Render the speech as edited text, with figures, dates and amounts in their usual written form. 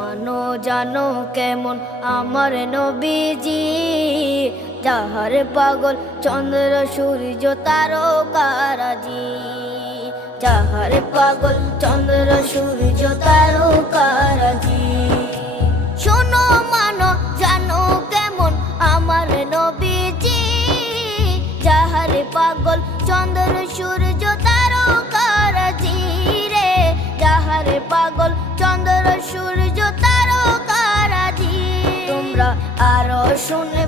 মানো জানো কেমন আমার নবীজি, যাহার পাগল চন্দ্র সূর্য তারকারাজি, যাহার পাগল চন্দ্র সূর্য তারকারাজি। শোনো মানো জানো কেমন আমার নবীজি, যাহার পাগল চন্দ্র সূর্য তারকারাজি রে, যাহার পাগল চন্দ্র সূর্য তারকারাজি। তোমরা আরো শুনে